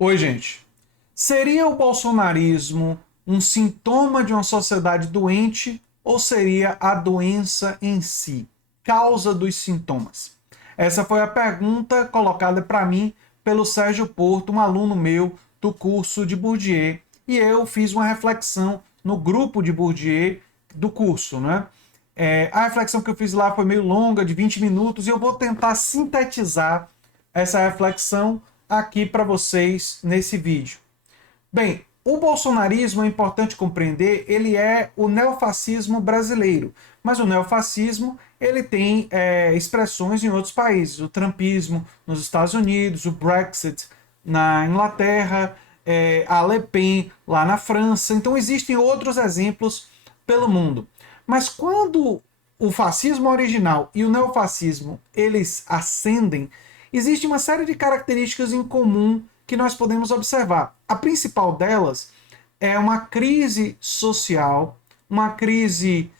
Oi, gente. Seria o bolsonarismo um sintoma de uma sociedade doente ou seria a doença em si, causa dos sintomas? Essa foi a pergunta colocada para mim pelo Sérgio Porto, um aluno meu do curso de Bourdieu, e eu fiz uma reflexão no grupo de Bourdieu do curso, né? A reflexão que eu fiz lá foi meio longa, de 20 minutos, e eu vou tentar sintetizar essa reflexão aqui para vocês nesse vídeo. Bem, o bolsonarismo é importante compreender, ele é o neofascismo brasileiro, mas o neofascismo ele tem expressões em outros países, o trumpismo nos Estados Unidos, o Brexit na Inglaterra, a Le Pen lá na França, então existem outros exemplos pelo mundo. Mas quando o fascismo original e o neofascismo eles ascendem, existe uma série de características em comum que nós podemos observar. A principal delas é uma crise social, uma crise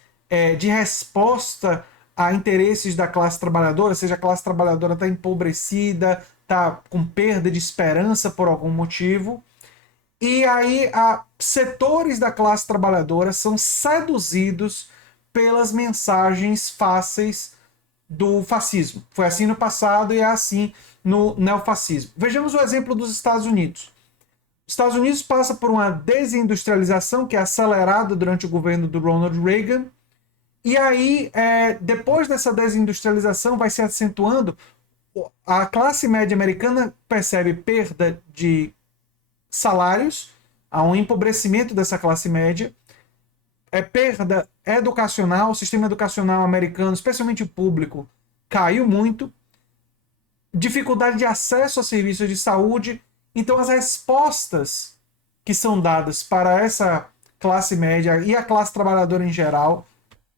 de resposta a interesses da classe trabalhadora, seja a classe trabalhadora está empobrecida, está com perda de esperança por algum motivo, e aí setores da classe trabalhadora são seduzidos pelas mensagens fáceis do fascismo. Foi assim no passado e é assim no neofascismo. Vejamos o exemplo dos Estados Unidos. Os Estados Unidos passa por uma desindustrialização que é acelerada durante o governo do Ronald Reagan. E aí, depois dessa desindustrialização, vai se acentuando. A classe média americana percebe perda de salários, há um empobrecimento dessa classe média, perda educacional, o sistema educacional americano, especialmente o público, caiu muito, dificuldade de acesso a serviços de saúde. Então as respostas que são dadas para essa classe média e a classe trabalhadora em geral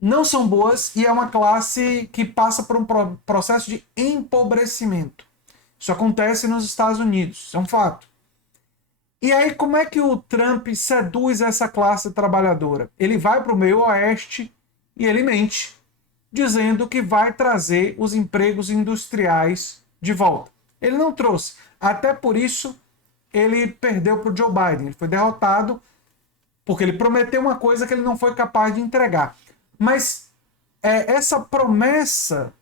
não são boas e é uma classe que passa por um processo de empobrecimento. Isso acontece nos Estados Unidos, isso é um fato. E aí, como é que o Trump seduz essa classe trabalhadora? Ele vai para o meio oeste e ele mente, dizendo que vai trazer os empregos industriais de volta. Ele não trouxe. Até por isso, ele perdeu para o Joe Biden. Ele foi derrotado porque ele prometeu uma coisa que ele não foi capaz de entregar. Mas essa promessa,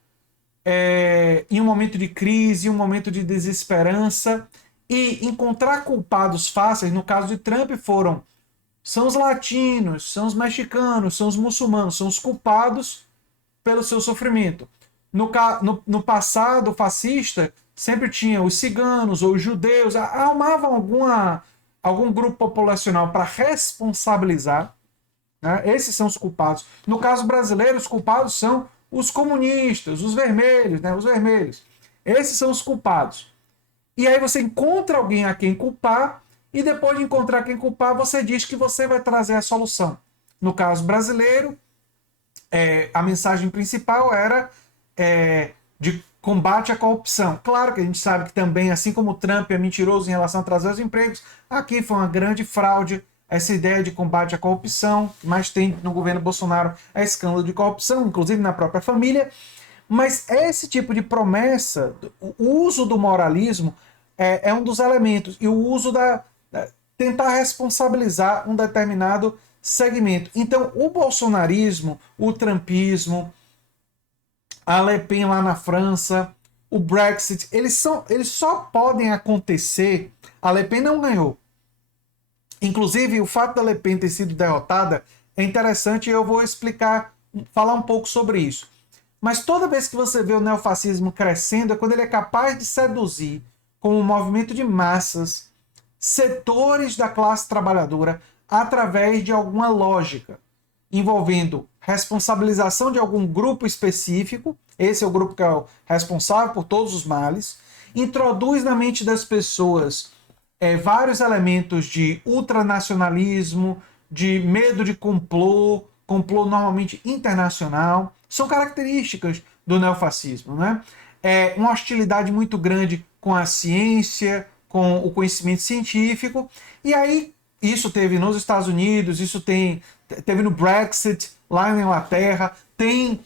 em um momento de crise, em um momento de desesperança, e encontrar culpados fáceis, no caso de Trump, são os latinos, são os mexicanos, são os muçulmanos, são os culpados pelo seu sofrimento. No passado fascista, sempre tinha os ciganos ou os judeus, armavam algum grupo populacional para responsabilizar, né? Esses são os culpados. No caso brasileiro, os culpados são os comunistas, os vermelhos, né? Os vermelhos. Esses são os culpados. E aí você encontra alguém a quem culpar, e depois de encontrar quem culpar, você diz que você vai trazer a solução. No caso brasileiro, a mensagem principal era de combate à corrupção. Claro que a gente sabe que também, assim como o Trump é mentiroso em relação a trazer os empregos, aqui foi uma grande fraude essa ideia de combate à corrupção, que mais tem no governo Bolsonaro é escândalo de corrupção, inclusive na própria família. Mas esse tipo de promessa, o uso do moralismo é um dos elementos, e o uso tentar responsabilizar um determinado segmento. Então, o bolsonarismo, o trumpismo, a Le Pen lá na França, o Brexit, eles só podem acontecer. A Le Pen não ganhou. Inclusive, o fato da Le Pen ter sido derrotada é interessante e eu vou falar um pouco sobre isso. Mas toda vez que você vê o neofascismo crescendo é quando ele é capaz de seduzir, com um movimento de massas, setores da classe trabalhadora através de alguma lógica, envolvendo responsabilização de algum grupo específico, esse é o grupo que é o responsável por todos os males, introduz na mente das pessoas vários elementos de ultranacionalismo, de medo de complô normalmente internacional, são características do neofascismo, né? Uma hostilidade muito grande com a ciência, com o conhecimento científico, e aí isso teve nos Estados Unidos, teve no Brexit, lá na Inglaterra, tem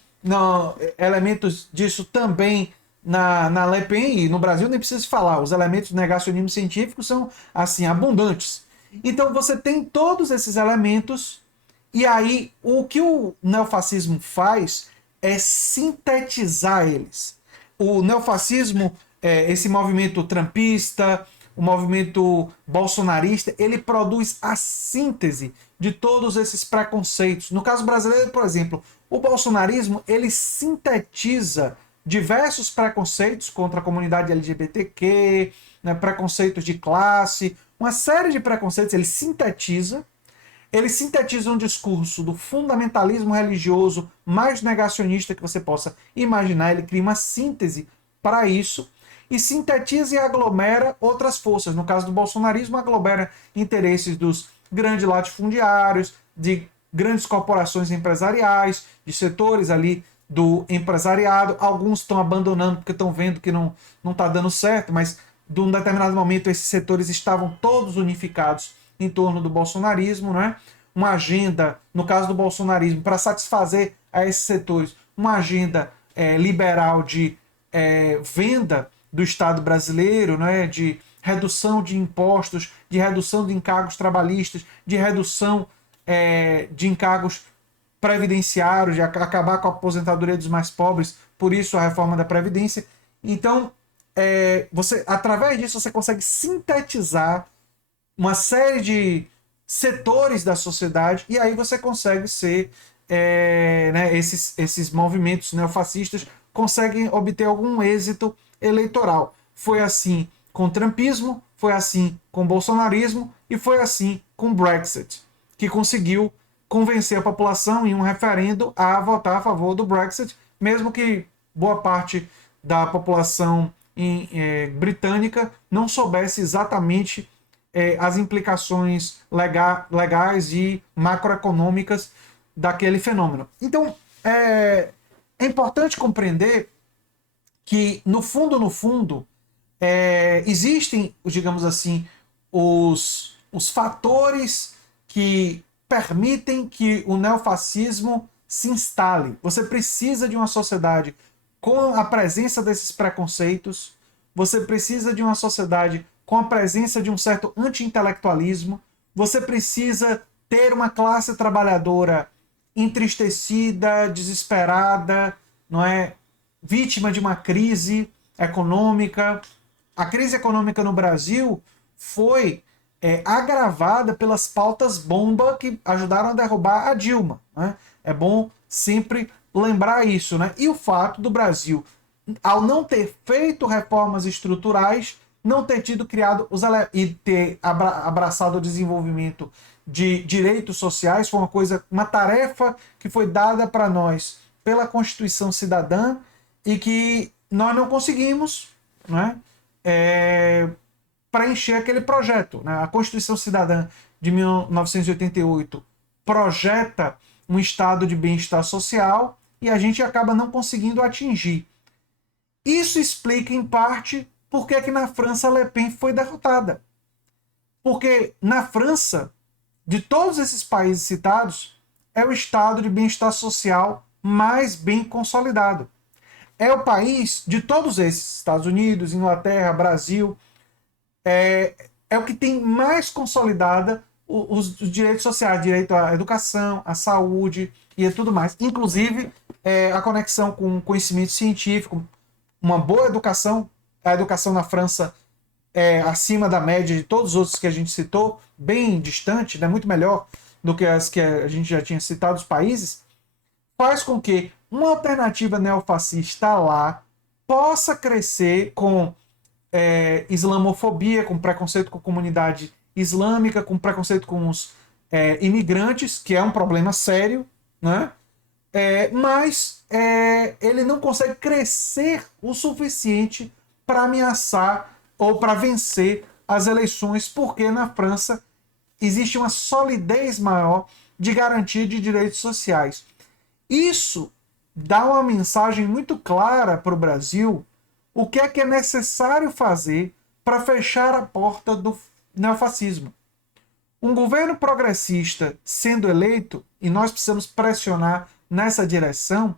elementos disso também na Le Pen, e no Brasil nem precisa se falar, os elementos do negacionismo científico são assim abundantes. Então você tem todos esses elementos, e aí o que o neofascismo faz é sintetizar eles. O neofascismo, esse movimento trumpista, o movimento bolsonarista, ele produz a síntese de todos esses preconceitos. No caso brasileiro, por exemplo, o bolsonarismo, ele sintetiza diversos preconceitos contra a comunidade LGBTQ, né, preconceitos de classe, uma série de preconceitos, ele sintetiza um discurso do fundamentalismo religioso mais negacionista que você possa imaginar, ele cria uma síntese para isso, e sintetiza e aglomera outras forças. No caso do bolsonarismo, aglomera interesses dos grandes latifundiários, de grandes corporações empresariais, de setores ali do empresariado. Alguns estão abandonando porque estão vendo que não está dando certo, mas de um determinado momento esses setores estavam todos unificados em torno do bolsonarismo, né? Uma agenda, no caso do bolsonarismo, para satisfazer a esses setores, uma agenda liberal de venda do Estado brasileiro, né? De redução de impostos, de redução de encargos trabalhistas, de redução de encargos previdenciários, de acabar com a aposentadoria dos mais pobres, por isso a reforma da Previdência. Então, você, através disso, você consegue sintetizar uma série de setores da sociedade, e aí você consegue ser, né, esses movimentos neofascistas conseguem obter algum êxito eleitoral. Foi assim com o trumpismo, foi assim com o bolsonarismo e foi assim com o Brexit, que conseguiu convencer a população em um referendo a votar a favor do Brexit, mesmo que boa parte da população britânica não soubesse exatamente as implicações legais e macroeconômicas daquele fenômeno. Então, é importante compreender que, no fundo, existem, digamos assim, os fatores que permitem que o neofascismo se instale. Você precisa de uma sociedade com a presença desses preconceitos, você precisa de uma sociedade com a presença de um certo anti-intelectualismo, você precisa ter uma classe trabalhadora entristecida, desesperada, não é? Vítima de uma crise econômica. A crise econômica no Brasil foi agravada pelas pautas bomba que ajudaram a derrubar a Dilma. Né? É bom sempre lembrar isso. Né? E o fato do Brasil, ao não ter feito reformas estruturais, não ter tido criado e ter abraçado o desenvolvimento de direitos sociais, foi uma tarefa que foi dada para nós pela Constituição Cidadã e que nós não conseguimos, né, preencher aquele projeto. Né? A Constituição Cidadã de 1988 projeta um estado de bem-estar social e a gente acaba não conseguindo atingir. Isso explica, em parte, por que na França Le Pen foi derrotada. Porque na França, de todos esses países citados, é o estado de bem-estar social mais bem consolidado. É o país, de todos esses, Estados Unidos, Inglaterra, Brasil, é o que tem mais consolidada os direitos sociais, direito à educação, à saúde e tudo mais. Inclusive, a conexão com o conhecimento científico, uma boa educação. A educação na França é acima da média de todos os outros que a gente citou, bem distante, né, muito melhor do que as que a gente já tinha citado, os países, faz com que uma alternativa neofascista lá possa crescer com islamofobia, com preconceito com a comunidade islâmica, com preconceito com os imigrantes, que é um problema sério, né? Mas ele não consegue crescer o suficiente para ameaçar ou para vencer as eleições, porque na França existe uma solidez maior de garantia de direitos sociais. Isso dá uma mensagem muito clara para o Brasil o que é necessário fazer para fechar a porta do neofascismo. Um governo progressista sendo eleito, e nós precisamos pressionar nessa direção,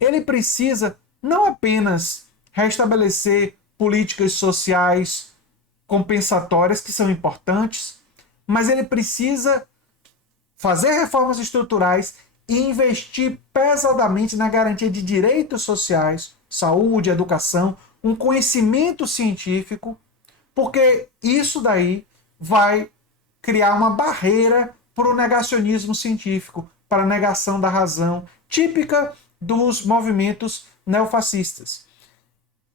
ele precisa não apenas restabelecer políticas sociais compensatórias que são importantes, mas ele precisa fazer reformas estruturais e investir pesadamente na garantia de direitos sociais, saúde, educação, um conhecimento científico, porque isso daí vai criar uma barreira para o negacionismo científico, para a negação da razão, típica dos movimentos neofascistas.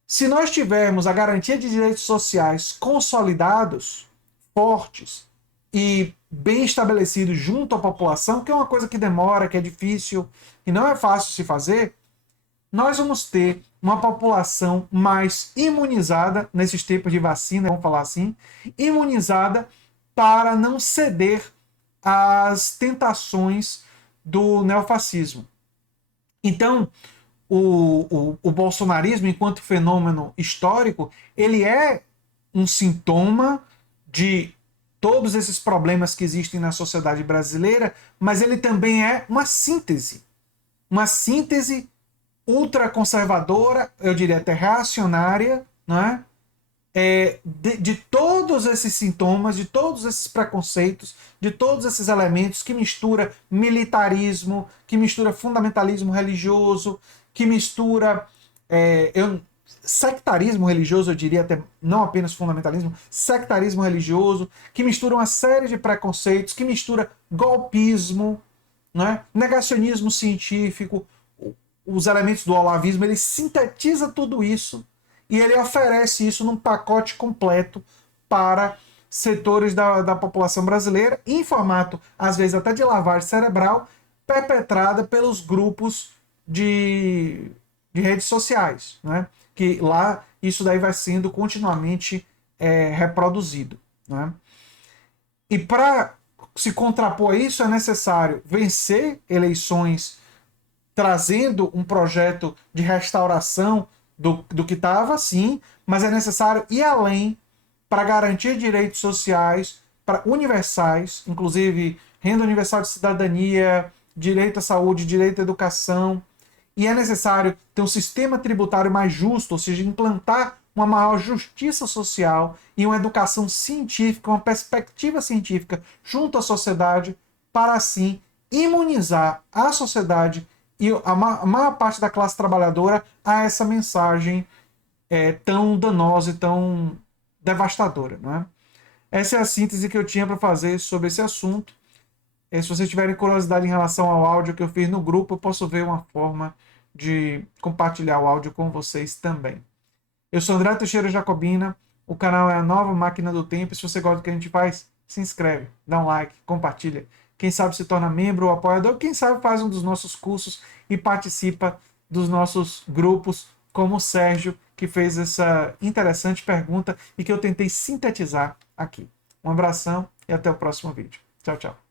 Se nós tivermos a garantia de direitos sociais consolidados, fortes e bem estabelecidos junto à população, que é uma coisa que demora, que é difícil e não é fácil se fazer, nós vamos ter uma população mais imunizada nesses tempos de vacina, vamos falar assim, imunizada para não ceder às tentações do neofascismo. Então, o bolsonarismo, enquanto fenômeno histórico, ele é um sintoma de todos esses problemas que existem na sociedade brasileira, mas ele também é uma síntese ultraconservadora, eu diria até reacionária, não é? De todos esses sintomas, de todos esses preconceitos, de todos esses elementos que mistura militarismo, que mistura fundamentalismo religioso, que mistura sectarismo religioso, eu diria até não apenas fundamentalismo, sectarismo religioso, que mistura uma série de preconceitos, que mistura golpismo, né? Negacionismo científico, os elementos do olavismo, ele sintetiza tudo isso e ele oferece isso num pacote completo para setores da população brasileira, em formato, às vezes, até de lavagem cerebral, perpetrada pelos grupos de redes sociais, né? Que lá isso daí vai sendo continuamente reproduzido, né? E para se contrapor a isso é necessário vencer eleições trazendo um projeto de restauração do que estava, sim, mas é necessário ir além para garantir direitos sociais universais, inclusive renda universal de cidadania, direito à saúde, direito à educação, e é necessário ter um sistema tributário mais justo, ou seja, implantar uma maior justiça social e uma educação científica, uma perspectiva científica junto à sociedade, para assim imunizar a sociedade e a maior parte da classe trabalhadora a essa mensagem tão danosa e tão devastadora, não é? Essa é a síntese que eu tinha para fazer sobre esse assunto. Se vocês tiverem curiosidade em relação ao áudio que eu fiz no grupo, eu posso ver uma forma de compartilhar o áudio com vocês também. Eu sou André Teixeira Jacobina, o canal é a Nova Máquina do Tempo. Se você gosta do que a gente faz, se inscreve, dá um like, compartilha. Quem sabe se torna membro ou apoiador, quem sabe faz um dos nossos cursos e participa dos nossos grupos, como o Sérgio, que fez essa interessante pergunta e que eu tentei sintetizar aqui. Um abração e até o próximo vídeo. Tchau, tchau.